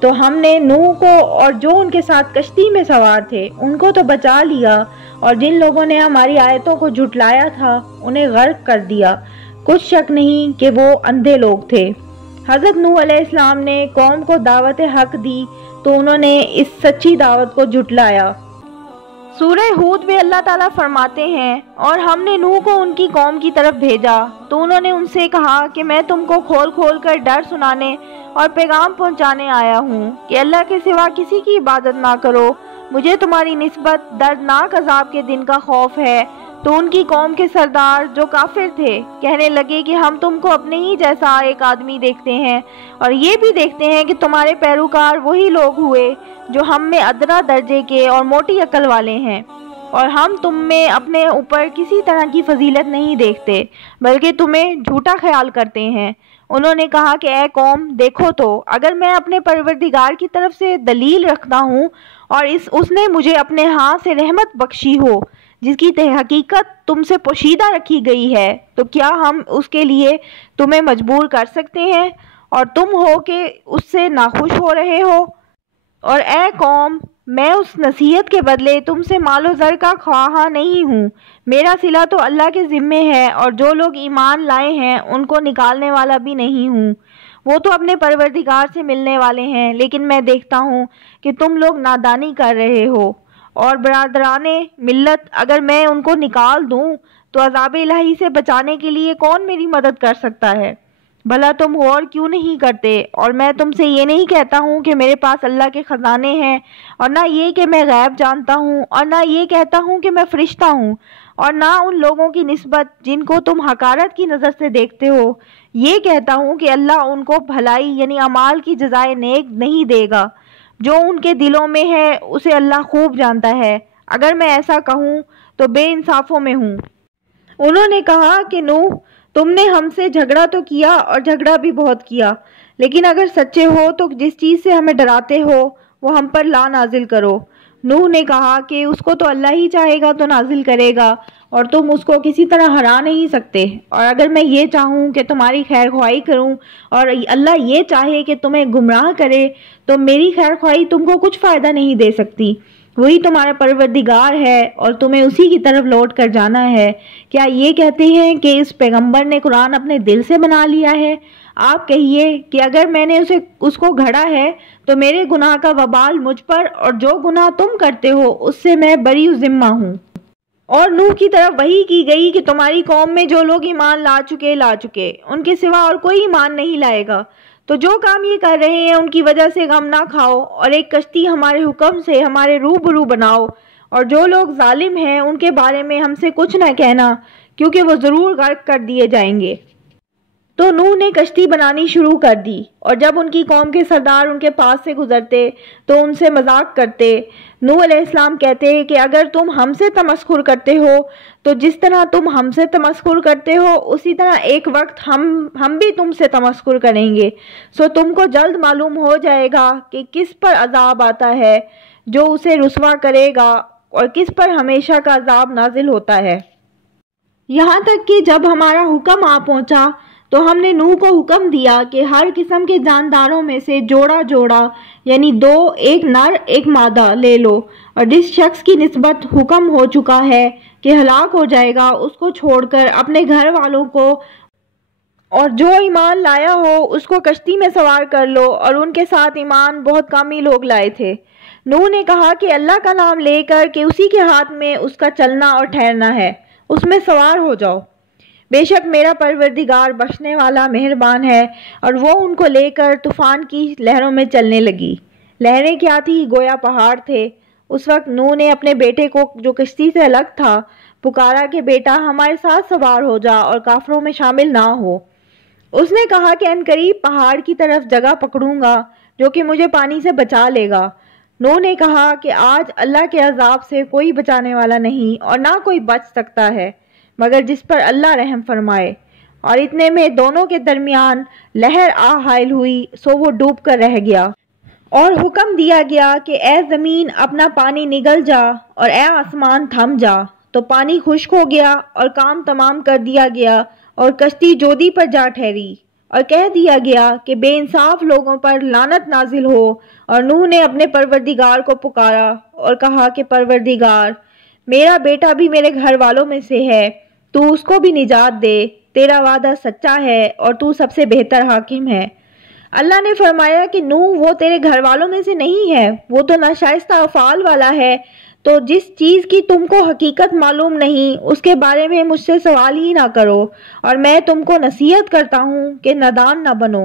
تو ہم نے نوح کو اور جو ان کے ساتھ کشتی میں سوار تھے ان کو تو بچا لیا، اور جن لوگوں نے ہماری آیتوں کو جھٹلایا تھا انہیں غرق کر دیا۔ کچھ شک نہیں کہ وہ اندھے لوگ تھے۔ حضرت نوح علیہ السلام نے قوم کو دعوت حق دی تو انہوں نے اس سچی دعوت کو جھٹلایا۔ سورہ ہود میں اللہ تعالیٰ فرماتے ہیں، اور ہم نے نوح کو ان کی قوم کی طرف بھیجا تو انہوں نے ان سے کہا کہ میں تم کو کھول کھول کر ڈر سنانے اور پیغام پہنچانے آیا ہوں کہ اللہ کے سوا کسی کی عبادت نہ کرو، مجھے تمہاری نسبت دردناک عذاب کے دن کا خوف ہے۔ تو ان کی قوم کے سردار جو کافر تھے کہنے لگے کہ ہم تم کو اپنے ہی جیسا ایک آدمی دیکھتے ہیں، اور یہ بھی دیکھتے ہیں کہ تمہارے پیروکار وہی لوگ ہوئے جو ہم میں ادنا درجے کے اور موٹی عقل والے ہیں، اور ہم تم میں اپنے اوپر کسی طرح کی فضیلت نہیں دیکھتے بلکہ تمہیں جھوٹا خیال کرتے ہیں۔ انہوں نے کہا کہ اے قوم دیکھو تو، اگر میں اپنے پروردگار کی طرف سے دلیل رکھتا ہوں اور اس نے مجھے اپنے ہاتھ سے رحمت بخشی ہو جس کی حقیقت تم سے پوشیدہ رکھی گئی ہے، تو کیا ہم اس کے لیے تمہیں مجبور کر سکتے ہیں اور تم ہو کہ اس سے ناخوش ہو رہے ہو؟ اور اے قوم، میں اس نصیحت کے بدلے تم سے مال و زر کا خواہاں نہیں ہوں، میرا صلہ تو اللہ کے ذمے ہے، اور جو لوگ ایمان لائے ہیں ان کو نکالنے والا بھی نہیں ہوں، وہ تو اپنے پروردگار سے ملنے والے ہیں، لیکن میں دیکھتا ہوں کہ تم لوگ نادانی کر رہے ہو۔ اور برادران ملت، اگر میں ان کو نکال دوں تو عذاب الہی سے بچانے کے لیے کون میری مدد کر سکتا ہے؟ بھلا تم غور کیوں نہیں کرتے؟ اور میں تم سے یہ نہیں کہتا ہوں کہ میرے پاس اللہ کے خزانے ہیں، اور نہ یہ کہ میں غیب جانتا ہوں، اور نہ یہ کہتا ہوں کہ میں فرشتہ ہوں، اور نہ ان لوگوں کی نسبت جن کو تم حقارت کی نظر سے دیکھتے ہو یہ کہتا ہوں کہ اللہ ان کو بھلائی یعنی اعمال کی جزائے نیک نہیں دے گا، جو ان کے دلوں میں ہے اسے اللہ خوب جانتا ہے۔ اگر میں ایسا کہوں تو بے انصافوں میں ہوں۔ انہوں نے کہا کہ نوح، تم نے ہم سے جھگڑا تو کیا اور جھگڑا بھی بہت کیا، لیکن اگر سچے ہو تو جس چیز سے ہمیں ڈراتے ہو وہ ہم پر لا نازل کرو۔ نوح نے کہا کہ اس کو تو اللہ ہی چاہے گا تو نازل کرے گا، اور تم اس کو کسی طرح ہرا نہیں سکتے، اور اگر میں یہ چاہوں کہ تمہاری خیر خواہی کروں اور اللہ یہ چاہے کہ تمہیں گمراہ کرے تو میری خیر خواہی تم کو کچھ فائدہ نہیں دے سکتی۔ وہی تمہارا پروردگار ہے اور تمہیں اسی کی طرف لوٹ کر جانا ہے۔ کیا یہ کہتے ہیں کہ اس پیغمبر نے قرآن اپنے دل سے بنا لیا ہے؟ آپ کہیے کہ اگر میں نے اس کو گھڑا ہے تو میرے گناہ کا وبال مجھ پر، اور جو گناہ تم کرتے ہو اس سے میں بری ذمہ ہوں۔ اور نوح کی طرف وحی کی گئی کہ تمہاری قوم میں جو لوگ ایمان لا چکے ان کے سوا اور کوئی ایمان نہیں لائے گا، تو جو کام یہ کر رہے ہیں ان کی وجہ سے غم نہ کھاؤ، اور ایک کشتی ہمارے حکم سے ہمارے روبرو بناؤ، اور جو لوگ ظالم ہیں ان کے بارے میں ہم سے کچھ نہ کہنا، کیونکہ وہ ضرور غرق کر دیے جائیں گے۔ تو نوح نے کشتی بنانی شروع کر دی، اور جب ان کی قوم کے سردار ان کے پاس سے گزرتے تو ان سے مذاق کرتے۔ نوح علیہ السلام کہتے کہ اگر تم ہم سے تمسخر کرتے ہو تو جس طرح تم ہم سے تمسخر کرتے ہو اسی طرح ایک وقت ہم بھی تم سے تمسخر کریں گے، سو تم کو جلد معلوم ہو جائے گا کہ کس پر عذاب آتا ہے جو اسے رسوا کرے گا، اور کس پر ہمیشہ کا عذاب نازل ہوتا ہے۔ یہاں تک کہ جب ہمارا حکم آ پہنچا تو ہم نے نوح کو حکم دیا کہ ہر قسم کے جانداروں میں سے جوڑا جوڑا یعنی 2، ایک نر ایک مادہ لے لو، اور جس شخص کی نسبت حکم ہو چکا ہے کہ ہلاک ہو جائے گا اس کو چھوڑ کر اپنے گھر والوں کو اور جو ایمان لایا ہو اس کو کشتی میں سوار کر لو، اور ان کے ساتھ ایمان بہت کم ہی لوگ لائے تھے۔ نوح نے کہا کہ اللہ کا نام لے کر کہ اسی کے ہاتھ میں اس کا چلنا اور ٹھہرنا ہے، اس میں سوار ہو جاؤ، بے شک میرا پروردگار بخشنے والا مہربان ہے۔ اور وہ ان کو لے کر طوفان کی لہروں میں چلنے لگی۔ لہریں کیا تھی؟ گویا پہاڑ تھے۔ اس وقت نوح نے اپنے بیٹے کو جو کشتی سے الگ تھا پکارا کہ بیٹا ہمارے ساتھ سوار ہو جا اور کافروں میں شامل نہ ہو۔ اس نے کہا کہ عنقریب پہاڑ کی طرف جگہ پکڑوں گا جو کہ مجھے پانی سے بچا لے گا۔ نوح نے کہا کہ آج اللہ کے عذاب سے کوئی بچانے والا نہیں اور نہ کوئی بچ سکتا ہے مگر جس پر اللہ رحم فرمائے۔ اور اتنے میں دونوں کے درمیان لہر آ حائل ہوئی، سو وہ ڈوب کر رہ گیا، اور حکم دیا گیا کہ اے زمین اپنا پانی نگل جا اور اے آسمان تھم جا، تو پانی خشک ہو گیا اور کام تمام کر دیا گیا اور کشتی جودی پر جا ٹھہری۔ اور کہہ دیا گیا کہ بے انصاف لوگوں پر لعنت نازل ہو۔ اور نوح نے اپنے پروردگار کو پکارا اور کہا کہ پروردگار، میرا بیٹا بھی میرے گھر والوں میں سے ہے، تو اس کو بھی نجات دے، تیرا وعدہ سچا ہے اور تو سب سے بہتر حاکم ہے۔ اللہ نے فرمایا کہ نوح، وہ تیرے گھر والوں میں سے نہیں ہے، وہ تو ناشائستہ افعال والا ہے، تو جس چیز کی تم کو حقیقت معلوم نہیں اس کے بارے میں مجھ سے سوال ہی نہ کرو، اور میں تم کو نصیحت کرتا ہوں کہ نادان نہ بنو۔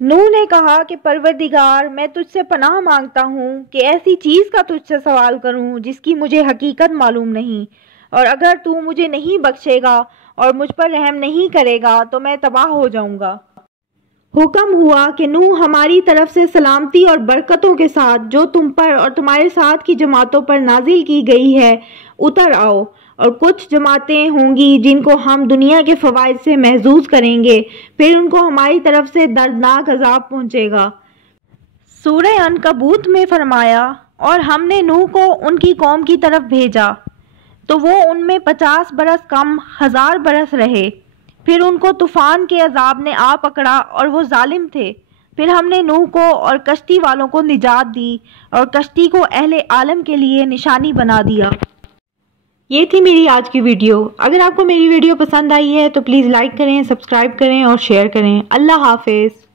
نوح نے کہا کہ پروردگار، میں تجھ سے پناہ مانگتا ہوں کہ ایسی چیز کا تجھ سے سوال کروں جس کی مجھے حقیقت معلوم نہیں، اور اگر تو مجھے نہیں بخشے گا اور مجھ پر رحم نہیں کرے گا تو میں تباہ ہو جاؤں گا۔ حکم ہوا کہ نوح، ہماری طرف سے سلامتی اور برکتوں کے ساتھ جو تم پر اور تمہارے ساتھ کی جماعتوں پر نازل کی گئی ہے اتر آؤ، اور کچھ جماعتیں ہوں گی جن کو ہم دنیا کے فوائد سے محظوظ کریں گے، پھر ان کو ہماری طرف سے دردناک عذاب پہنچے گا۔ سورہ عنکبوت میں فرمایا، اور ہم نے نوح کو ان کی قوم کی طرف بھیجا تو وہ ان میں 50 برس کم 1000 برس رہے، پھر ان کو طوفان کے عذاب نے آ پکڑا اور وہ ظالم تھے۔ پھر ہم نے نوح کو اور کشتی والوں کو نجات دی اور کشتی کو اہل عالم کے لیے نشانی بنا دیا۔ یہ تھی میری آج کی ویڈیو۔ اگر آپ کو میری ویڈیو پسند آئی ہے تو پلیز لائک کریں، سبسکرائب کریں اور شیئر کریں۔ اللہ حافظ۔